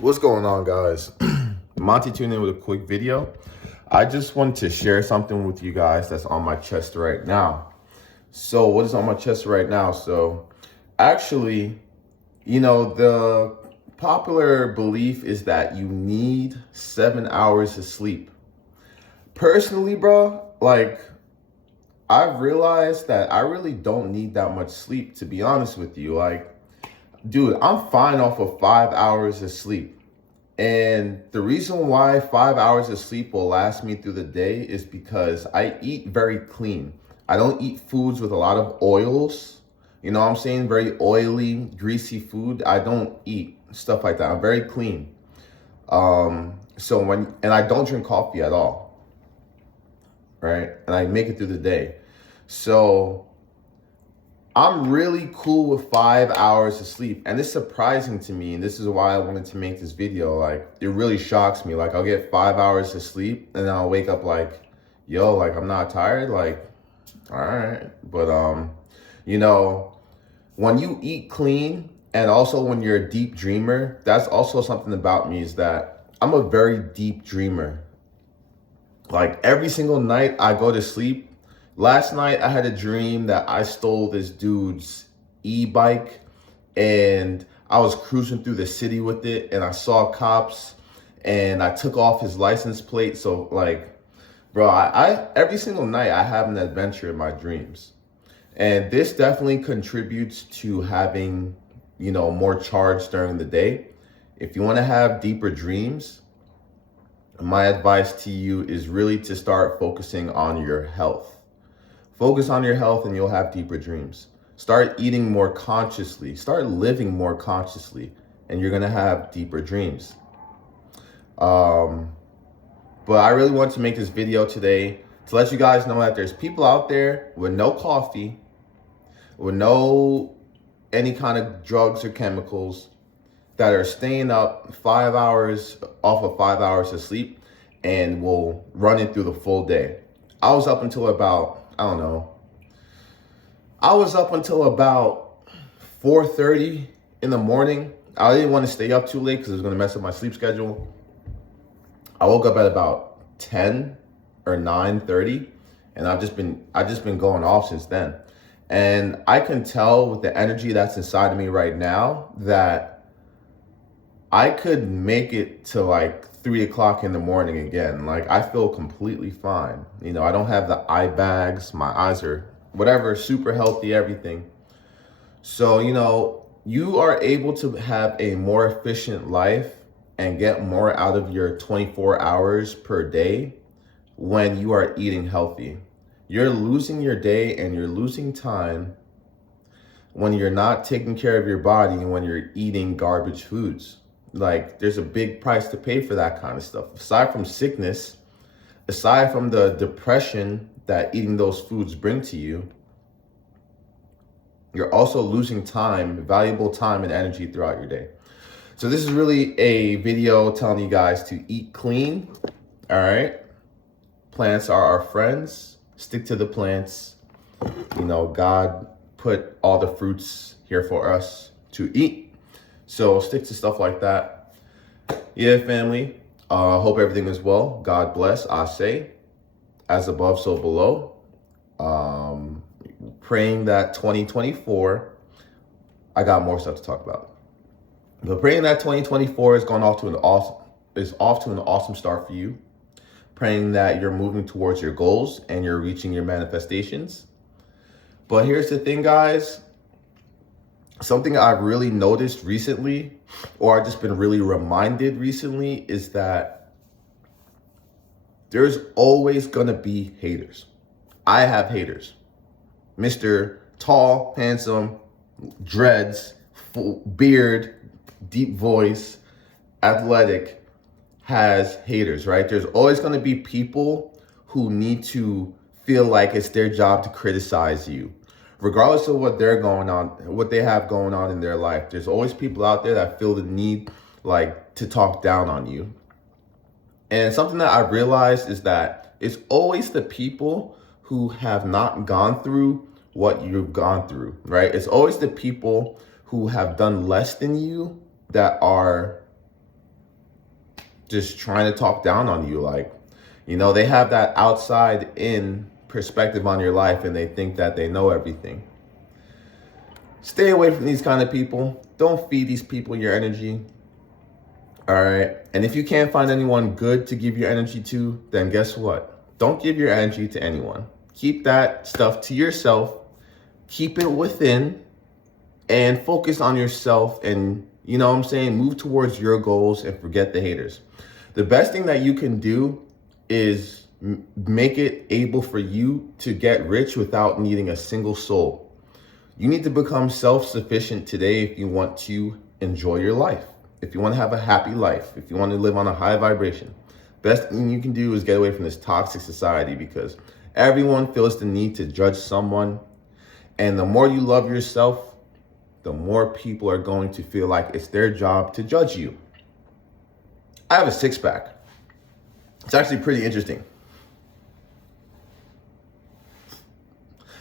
What's going on, guys? Monty tuned in with a quick video. I just wanted to share something with you guys that's on my chest right now. So what is on my chest right now? So actually, the popular belief is that you need 7 hours of sleep. Personally, bro, I've realized that I really don't need that much sleep, to be honest with you. Dude, I'm fine off of 5 hours of sleep. And the reason why 5 hours of sleep will last me through the day is because I eat very clean. I don't eat foods with a lot of oils. You know what I'm saying? Very oily, greasy food. I don't eat stuff like that. I'm very clean. And I don't drink coffee at all, right? And I make it through the day. So I'm really cool with 5 hours of sleep, and it's surprising to me, and this is why I wanted to make this video. It really shocks me. I'll get 5 hours of sleep, and then I'll wake up I'm not tired. All right. But, when you eat clean, and also when you're a deep dreamer, that's also something about me, is that I'm a very deep dreamer. Every single night I go to sleep. Last night, I had a dream that I stole this dude's e-bike and I was cruising through the city with it, and I saw cops and I took off his license plate. So bro, I every single night I have an adventure in my dreams. And this definitely contributes to having, more charge during the day. If you want to have deeper dreams, my advice to you is really to start focusing on your health. Focus on your health and you'll have deeper dreams. Start eating more consciously. Start living more consciously, and you're going to have deeper dreams. But I really want to make this video today to let you guys know that there's people out there with no coffee, with no any kind of drugs or chemicals, that are staying up 5 hours off of 5 hours of sleep and will run it through the full day. I was up until about 4:30 in the morning. I didn't want to stay up too late because it was going to mess up my sleep schedule. I woke up at about 10 or 9:30, and I've just been going off since then. And I can tell with the energy that's inside of me right now that I could make it to 3 o'clock in the morning again. I feel completely fine. I don't have the eye bags. My eyes are whatever, super healthy, everything. So, you are able to have a more efficient life and get more out of your 24 hours per day when you are eating healthy. You're losing your day and you're losing time when you're not taking care of your body and when you're eating garbage foods. There's a big price to pay for that kind of stuff. Aside from sickness, aside from the depression that eating those foods bring to you, you're also losing time, valuable time and energy throughout your day. So this is really a video telling you guys to eat clean. All right. Plants are our friends. Stick to the plants. God put all the fruits here for us to eat. So stick to stuff like that. Yeah, family. Hope everything is well. God bless. I say, as above, so below. Praying that 2024, I got more stuff to talk about. But praying that 2024 is off to an awesome start for you. Praying that you're moving towards your goals and you're reaching your manifestations. But here's the thing, guys. Something I've really noticed recently, or I've just been really reminded recently, is that there's always gonna be haters. I have haters. Mr. Tall, handsome, dreads, full beard, deep voice, athletic, has haters, right? There's always gonna be people who need to feel like it's their job to criticize you. Regardless of what they have going on in their life, there's always people out there that feel the need to talk down on you. And something that I realized is that it's always the people who have not gone through what you've gone through, right? It's always the people who have done less than you that are just trying to talk down on you. Like, you know, they have that outside in perspective on your life and they think that they know everything. Stay away from these kind of people. Don't feed these people your energy. All right. And if you can't find anyone good to give your energy to, then guess what? Don't give your energy to anyone. Keep that stuff to yourself. Keep it within and focus on yourself. And, you know what I'm saying? Move towards your goals and forget the haters. The best thing that you can do is make it able for you to get rich without needing a single soul. You need to become self-sufficient today if you want to enjoy your life. If you want to have a happy life, if you want to live on a high vibration, best thing you can do is get away from this toxic society, because everyone feels the need to judge someone. And the more you love yourself, the more people are going to feel like it's their job to judge you. I have a six-pack. It's actually pretty interesting.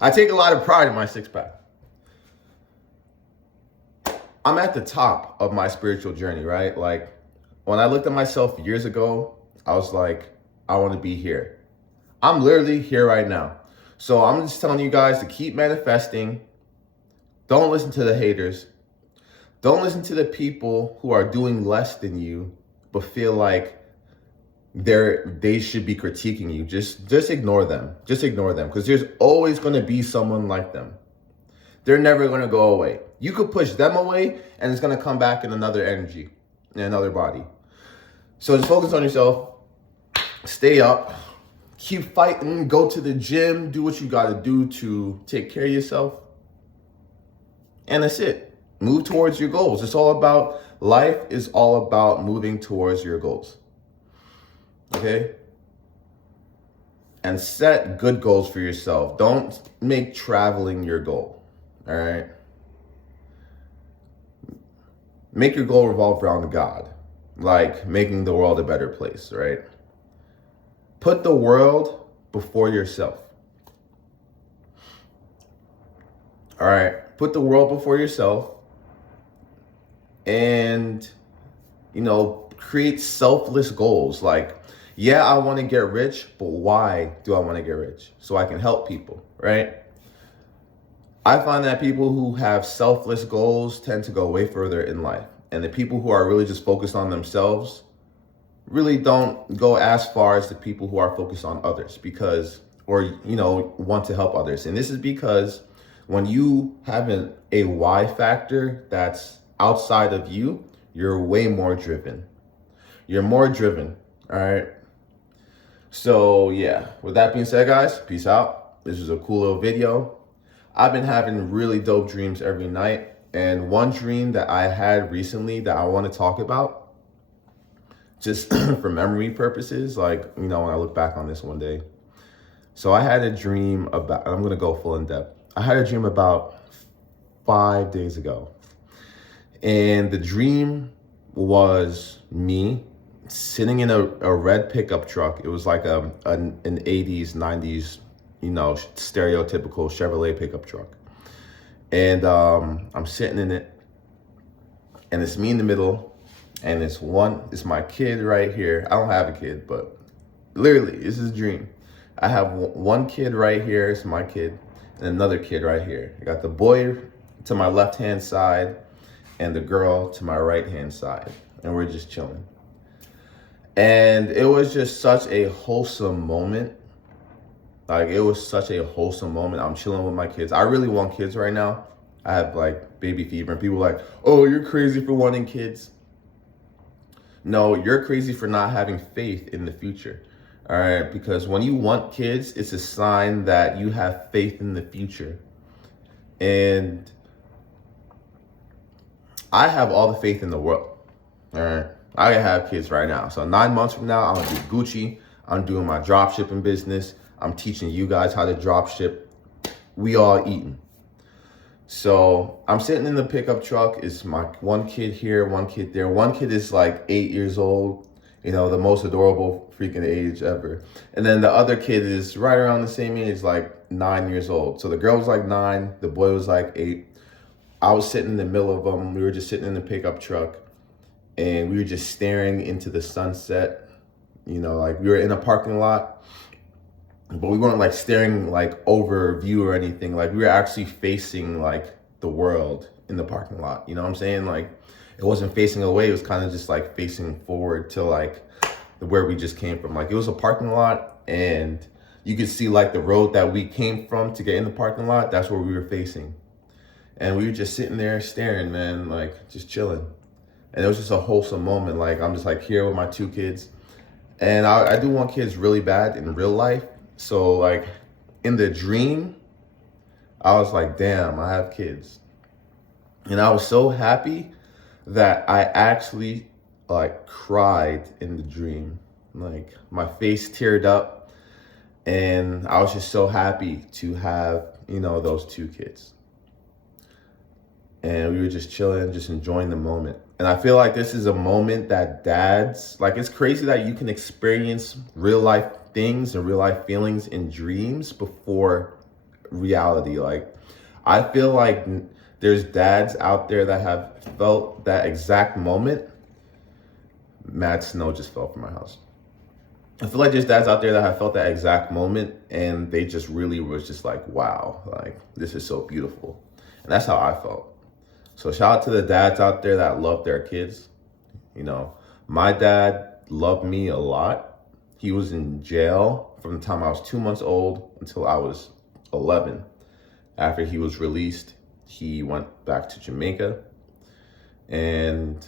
I take a lot of pride in my six-pack. I'm at the top of my spiritual journey, right? Like, when I looked at myself years ago, I was like, I want to be here. I'm literally here right now. So I'm just telling you guys to keep manifesting. Don't listen to the haters. Don't listen to the people who are doing less than you, but feel like they should be critiquing you. Just ignore them. Just ignore them, because there's always going to be someone like them. They're never going to go away. You could push them away and it's going to come back in another energy, in another body. So just focus on yourself. Stay up. Keep fighting. Go to the gym. Do what you got to do to take care of yourself. And that's it. Move towards your goals. It's all about, life is all about moving towards your goals. Okay? And set good goals for yourself. Don't make traveling your goal. All right? Make your goal revolve around God, like making the world a better place, right? Put the world before yourself. All right? Put the world before yourself and, you know, create selfless goals. Like, yeah, I want to get rich, but why do I want to get rich? So I can help people, right? I find that people who have selfless goals tend to go way further in life. And the people who are really just focused on themselves really don't go as far as the people who are focused on others, because, or, you know, want to help others. And this is because when you have a why factor that's outside of you, you're way more driven. You're more driven, all right? So yeah, with that being said, guys, peace out. This is a cool little video. I've been having really dope dreams every night. And one dream that I had recently that I want to talk about, just for memory purposes, like, you know, when I look back on this one day. So I had a dream about, I'm going to go full in depth. I had a dream about 5 days ago. And the dream was me sitting in a red pickup truck. It was like an 80s, 90s, you know, stereotypical Chevrolet pickup truck. And I'm sitting in it, and it's me in the middle, and it's my kid right here. I don't have a kid, but literally, this is a dream. I have one kid right here, it's my kid, and another kid right here. I got the boy to my left-hand side and the girl to my right-hand side, and we're just chilling. And it was just such a wholesome moment. Like, it was such a wholesome moment. I'm chilling with my kids. I really want kids right now. I have like baby fever, and people are like, oh, you're crazy for wanting kids. No, you're crazy for not having faith in the future. All right, because when you want kids, it's a sign that you have faith in the future. And I have all the faith in the world. All right, I have kids right now. So 9 months from now, I'm gonna do Gucci. I'm doing my drop shipping business. I'm teaching you guys how to drop ship. We all eating. So I'm sitting in the pickup truck. It's my one kid here, one kid there. One kid is like 8 years old, you know, the most adorable freaking age ever. And then the other kid is right around the same age, like 9 years old. So the girl was like 9, the boy was like 8. I was sitting in the middle of them. We were just sitting in the pickup truck. and we were just staring into the sunset. You know, like we were in a parking lot, but we weren't like staring like over view or anything. Like we were actually facing like the world in the parking lot. You know what I'm saying? Like it wasn't facing away. It was kind of just like facing forward to like where we just came from. Like it was a parking lot, and you could see like the road that we came from to get in the parking lot. That's where we were facing. And we were just sitting there staring, man, like just chilling. And it was just a wholesome moment. Like I'm just like here with my 2 kids. And I do want kids really bad in real life. So like in the dream, I was like, damn, I have kids. And I was so happy that I actually like cried in the dream. Like my face teared up, and I was just so happy to have, you know, those 2 kids. And we were just chilling, just enjoying the moment. And I feel like this is a moment that dads, like it's crazy that you can experience real life things and real life feelings in dreams before reality. Like I feel like there's dads out there that have felt that exact moment. Mad snow just fell from my house. I feel like there's dads out there that have felt that exact moment, and they just really was just like, wow, like this is so beautiful. And that's how I felt. So shout out to the dads out there that love their kids. You know, my dad loved me a lot. He was in jail from the time I was 2 months old until I was 11. After he was released, he went back to Jamaica, and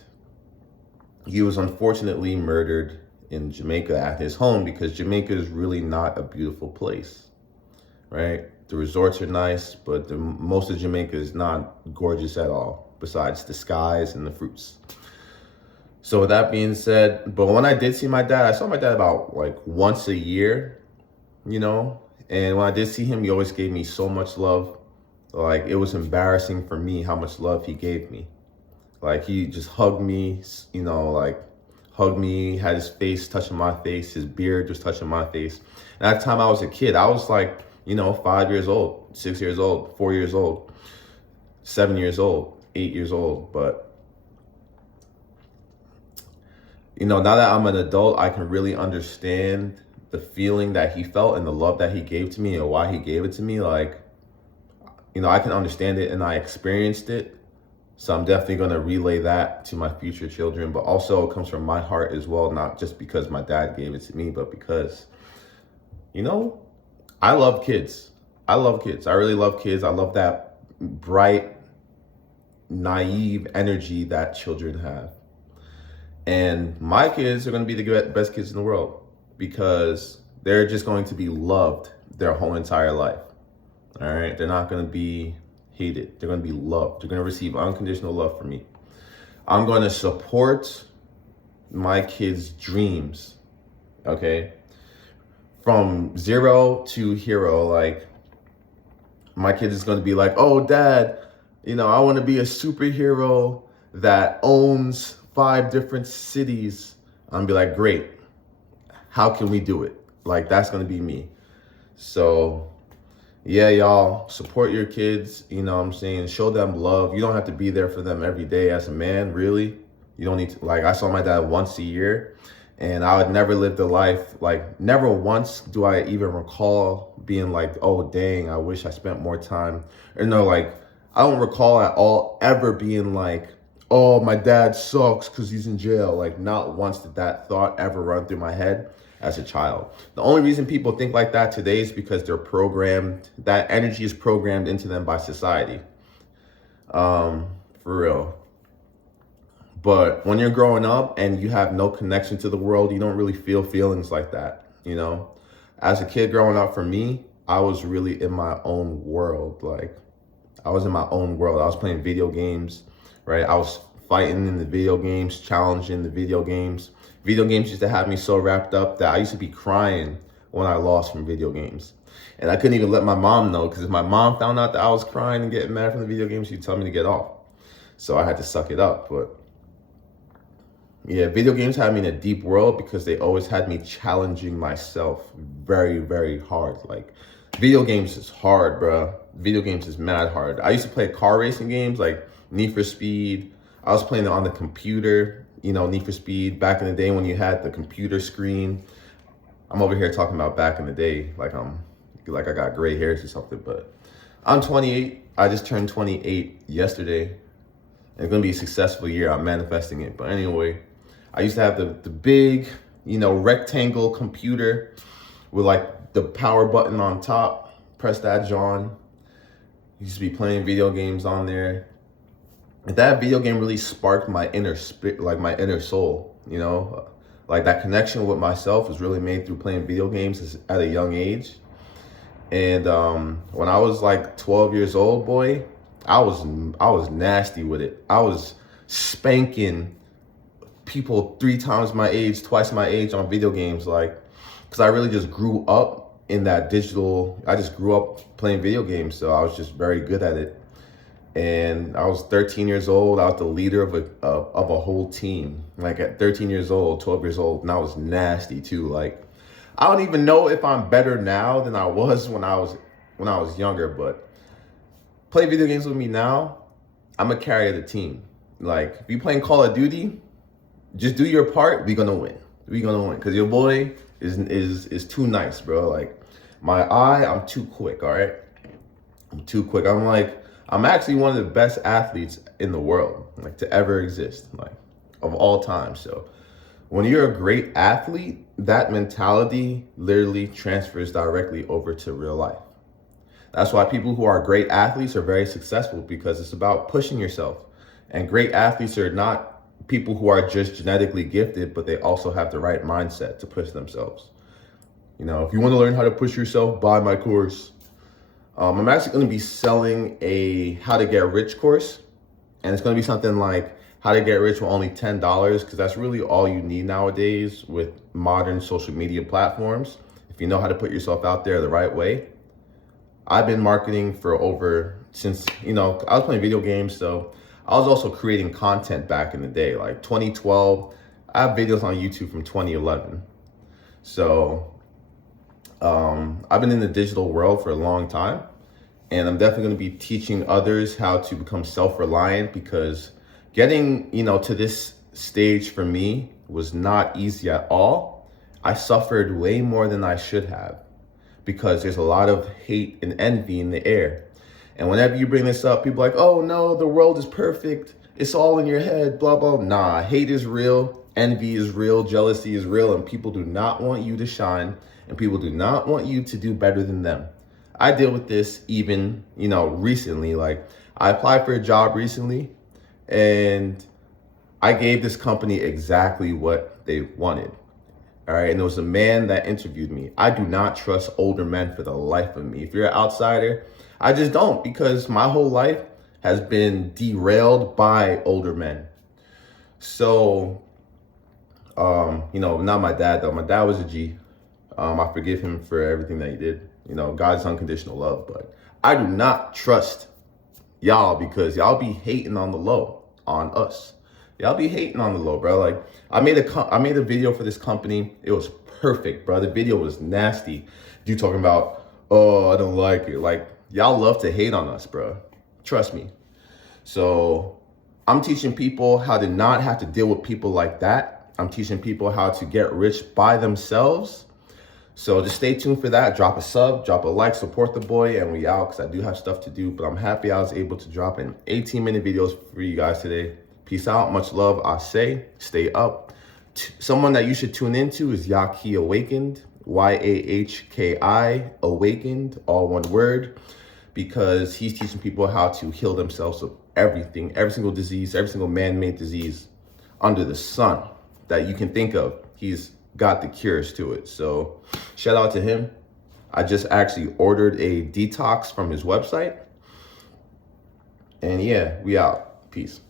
he was unfortunately murdered in Jamaica at his home, because Jamaica is really not a beautiful place, right? The resorts are nice, but most of Jamaica is not gorgeous at all, besides the skies and the fruits. So with that being said, but when I did see my dad, I saw my dad about like once a year, you know? And when I did see him, he always gave me so much love. Like it was embarrassing for me how much love he gave me. Like he just hugged me, you know, like hugged me, had his face touching my face, his beard was touching my face. And at the time I was a kid, I was like, you know, 5 years old, 6 years old, 4 years old, 7 years old, 8 years old. But, you know, now that I'm an adult, I can really understand the feeling that he felt and the love that he gave to me and why he gave it to me. Like, you know, I can understand it and I experienced it. So I'm definitely going to relay that to my future children. But also it comes from my heart as well, not just because my dad gave it to me, but because, you know, I love kids. I love kids. I really love kids. I love that bright, naive energy that children have. And my kids are going to be the best kids in the world, because they're just going to be loved their whole entire life. All right. They're not going to be hated. They're going to be loved. They're going to receive unconditional love from me. I'm going to support my kids' dreams. Okay. From 0 to hero, like my kid is going to be like, oh, dad, you know, I want to be a superhero that owns 5 different cities. I'm going to be like, great. How can we do it? Like, that's going to be me. So yeah, y'all, support your kids. You know what I'm saying? Show them love. You don't have to be there for them every day as a man, really. You don't need to. Like, I saw my dad once a year, and I would never live the life. Like, never once do I even recall being like, oh, dang, I wish I spent more time. Or no, like, I don't recall at all ever being like, oh, my dad sucks because he's in jail. Like, not once did that thought ever run through my head as a child. The only reason people think like that today is because they're programmed, that energy is programmed into them by society. For real. But when you're growing up and you have no connection to the world, you don't really feel feelings like that, you know? As a kid growing up, for me, I was really in my own world. Like, I was in my own world. I was playing video games, right? I was fighting in the video games, challenging the video games. Video games used to have me so wrapped up that I used to be crying when I lost from video games. And I couldn't even let my mom know, because if my mom found out that I was crying and getting mad from the video games, she'd tell me to get off. So I had to suck it up. But yeah, video games had me in a deep world because they always had me challenging myself very, very hard. Like, video games is hard, bro. Video games is mad hard. I used to play car racing games like Need for Speed. I was playing it on the computer. Need for Speed back in the day when you had the computer screen. I'm over here talking about back in the day, like I got gray hairs or something, but I'm 28. I just turned 28 yesterday. It's gonna be a successful year. I'm manifesting it. But anyway, I used to have the big, rectangle computer with like the power button on top. Press that, John. Used to be playing video games on there. And that video game really sparked my inner spirit, like my inner soul, like that connection with myself was really made through playing video games at a young age. And when I was like 12 years old, boy, I was nasty with it. I was spanking people 3 times my age, twice my age on video games, like, because I really just grew up in that digital. I just grew up playing video games, so I was just very good at it. And I was 13 years old. I was the leader of a whole team. Like at 13 years old, 12 years old, and I was nasty too. Like I don't even know if I'm better now than I was when I was younger. But play video games with me now, I'm a carry of the team. Like if you playing Call of Duty, just do your part. We gonna win. We gonna win because your boy is too nice, bro. Like I'm too quick. All right, I'm too quick. I'm actually one of the best athletes in the world, like to ever exist, like of all time. So when you're a great athlete, that mentality literally transfers directly over to real life. That's why people who are great athletes are very successful, because it's about pushing yourself. And great athletes are not people who are just genetically gifted, but they also have the right mindset to push themselves. If you want to learn how to push yourself, buy my course. I'm actually going to be selling a how to get rich course, and it's going to be something like how to get rich for only $10, because that's really all you need nowadays with modern social media platforms. If you know how to put yourself out there the right way. I've been marketing since I was playing video games, so I was also creating content back in the day, like 2012. I have videos on YouTube from 2011. So I've been in the digital world for a long time, and I'm definitely going to be teaching others how to become self-reliant, because getting, to this stage for me was not easy at all. I suffered way more than I should have, because there's a lot of hate and envy in the air. And whenever you bring this up, people are like, oh no, the world is perfect. It's all in your head, blah, blah. Nah, hate is real. Envy is real. Jealousy is real. And people do not want you to shine. And people do not want you to do better than them. I deal with this even, recently. Like I applied for a job recently, and I gave this company exactly what they wanted. All right. And there was a man that interviewed me. I do not trust older men for the life of me. If you're an outsider, I just don't, because my whole life has been derailed by older men. So, not my dad though. My dad was a G. I forgive him for everything that he did. God's unconditional love. But I do not trust y'all, because y'all be hating on the low on us. Y'all be hating on the low, bro. Like I made a video for this company. It was perfect, bro. The video was nasty. You talking about, oh, I don't like it. Like y'all love to hate on us, bro. Trust me. So I'm teaching people how to not have to deal with people like that. I'm teaching people how to get rich by themselves. So just stay tuned for that. Drop a sub, drop a like, support the boy, and we out, because I do have stuff to do. But I'm happy I was able to drop an 18-minute videos for you guys today. Peace out. Much love. I say, stay up. Someone that you should tune into is Yahki Awakened, YAHKI Awakened, all one word, because he's teaching people how to heal themselves of everything, every single disease, every single man-made disease under the sun that you can think of. He's got the cures to it. So shout out to him. I just actually ordered a detox from his website. And yeah, we out. Peace.